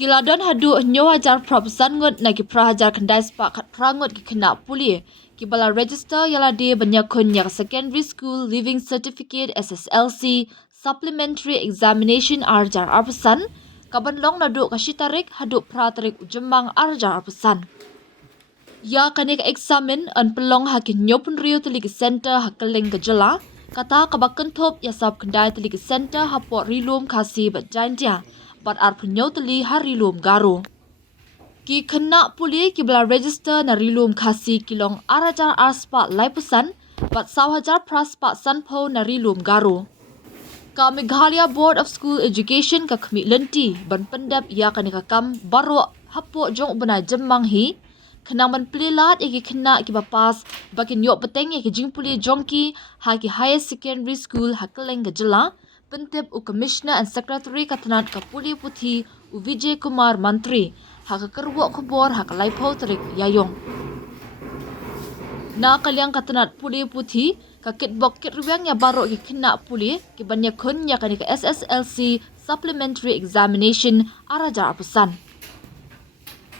Kiladon hadu nyo hajar prapusan ngut na ki prahajar kendai spak kat prangut ki khynnah puli. Ki bala register yala de banyakun yak secondary school living certificate SSLC Supplementary examination arjar arpasan. Kaban long nadu kasitarik hadu pratarik ujemang arjar arpasan. Ya kanik eksamin an pelong hakin nyopun rio teliki center hakeling ke Jylla. Kata kabakan top yasab kendai teliki center hapot rilum kasi bat jantia. Bat arpunyo teli harilum garu. Ki khynnah puli ki bela register na rilum kasi kilong arajar arspa laipusan. Bat sawajar praspa sanpo na rilum garu. Ka Meghalaya Board of School Education ka kemik lenti ban pendap ya kanikakam baru hapot jong benai jemang hi. Kenang man pelilat iki khynnah ki bapas bakin yok peteng ki jingpuli jongki haki higher secondary school hakeleng ke Jylla. Pentip u Commissioner and Secretary Katanat Kapuli Puthi u Vijay Kumar Mantri haka kerwok kubor haka laipau terik yayong. Na kaliang Katanat Puli Puthi ka kitbok kitruang ya barok ki khynnah puli ki banyakun ya kanika SSLC Supplementary examination arajar apusan.